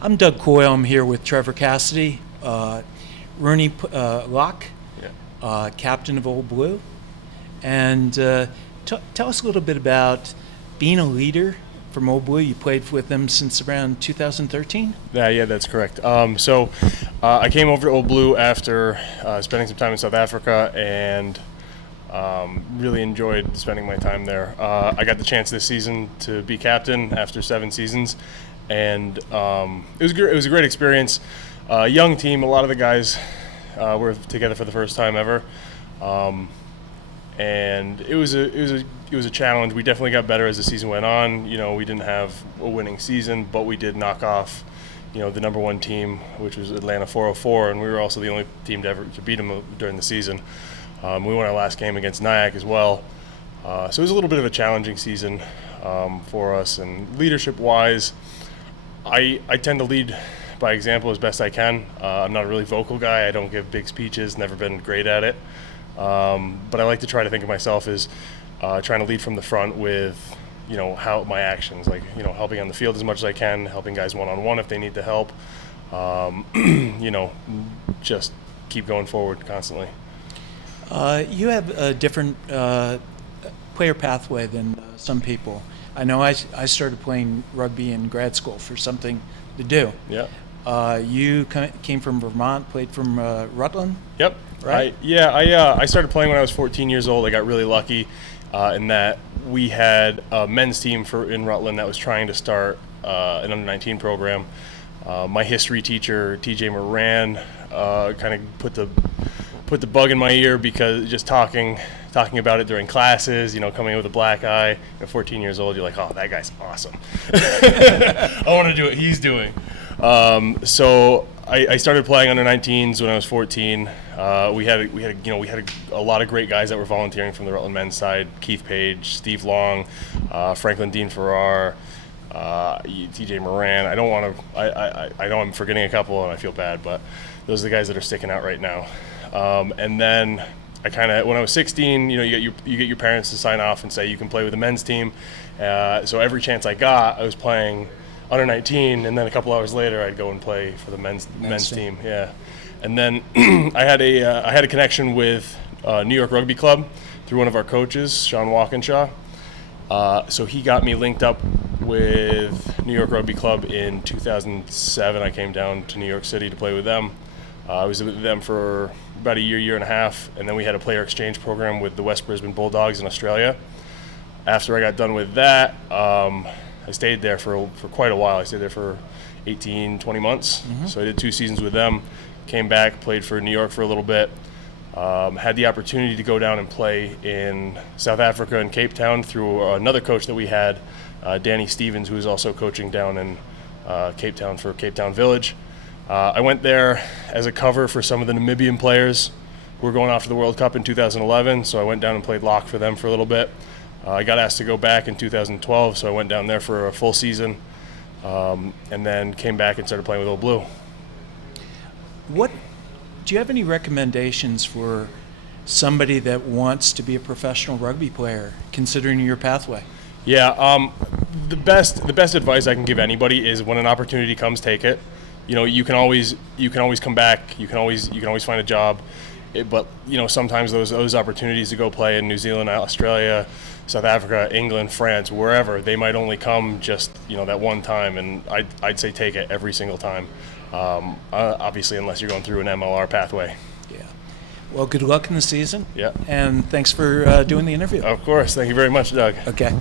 I'm Doug Coyle. I'm here with Trevor Cassidy, RUNY lock, Yeah. captain of Old Blue. And tell us a little bit about being a leader from Old Blue. You played with them since around 2013? Yeah, that's correct. I came over to Old Blue after spending some time in South Africa and really enjoyed spending my time there. I got the chance this season to be captain after 7 seasons, and it was a great experience. Young team, a lot of the guys were together for the first time ever, and it was a challenge. We definitely got better as the season went on. We didn't have a winning season, but we did knock off the number 1 team, which was Atlanta 404, and we were also the only team to beat them during the season. We won our last game against Nyack as well. So it was a little bit of a challenging season for us. And leadership-wise, I tend to lead by example as best I can. I'm not a really vocal guy. I don't give big speeches, never been great at it. But I like to try to think of myself as trying to lead from the front with how my actions, like helping on the field as much as I can, helping guys one-on-one if they need the help. Just keep going forward constantly. You have a different player pathway than some people. I know I started playing rugby in grad school for something to do. Yeah. You came from Vermont, played from Rutland? Yep. Right? I started playing when I was 14 years old. I got really lucky in that we had a men's team in Rutland that was trying to start an under-19 program. My history teacher, TJ Moran, kind of put the bug in my ear because just talking about it during classes, coming in with a black eye. At 14 years old, you're like, oh, that guy's awesome. I want to do what he's doing. So I started playing under 19s when I was 14. We had a lot of great guys that were volunteering from the Rutland men's side: Keith Page, Steve Long, Franklin Dean Farrar, TJ Moran. I know I'm forgetting a couple and I feel bad, but those are the guys that are sticking out right now. And then when I was 16, you get your parents to sign off and say you can play with the men's team. So every chance I got, I was playing under 19, and then a couple hours later, I'd go and play for the men's team. Yeah, and then I had a connection with New York Rugby Club through one of our coaches, Sean Walkinshaw. So he got me linked up with New York Rugby Club in 2007. I came down to New York City to play with them. I was with them for about a year and a half, and then we had a player exchange program with the West Brisbane Bulldogs in Australia. After I got done with that, I stayed there for quite a while. I stayed there for 18, 20 months. Mm-hmm. So I did 2 seasons with them, came back, played for New York for a little bit, had the opportunity to go down and play in South Africa and Cape Town through another coach that we had, Danny Stevens, who was also coaching down in Cape Town for Cape Town Village. I went there as a cover for some of the Namibian players who were going off to the World Cup in 2011, so I went down and played lock for them for a little bit. I got asked to go back in 2012, so I went down there for a full season, and then came back and started playing with Old Blue. Do you have any recommendations for somebody that wants to be a professional rugby player, considering your pathway? Yeah, the best advice I can give anybody is when an opportunity comes, take it. You can always come back. You can always find a job, but sometimes those opportunities to go play in New Zealand, Australia, South Africa, England, France, wherever, they might only come just that one time, and I'd say take it every single time. Obviously, unless you're going through an MLR pathway. Yeah. Well, good luck in the season. Yeah. And thanks for doing the interview. Of course. Thank you very much, Doug. Okay.